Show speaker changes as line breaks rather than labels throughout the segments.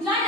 Nein,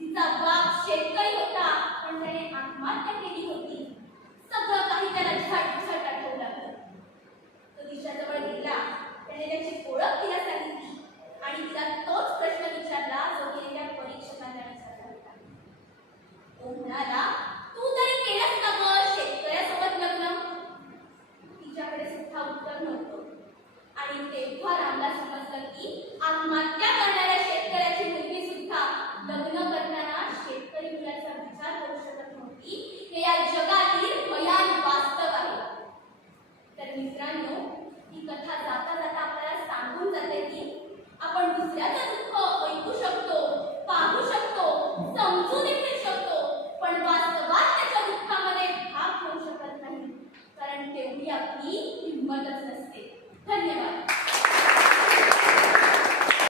तिचा बाप शेतकरी होता पण त्याने आत्महत्या केली होती. सगळं काही त्याला झाट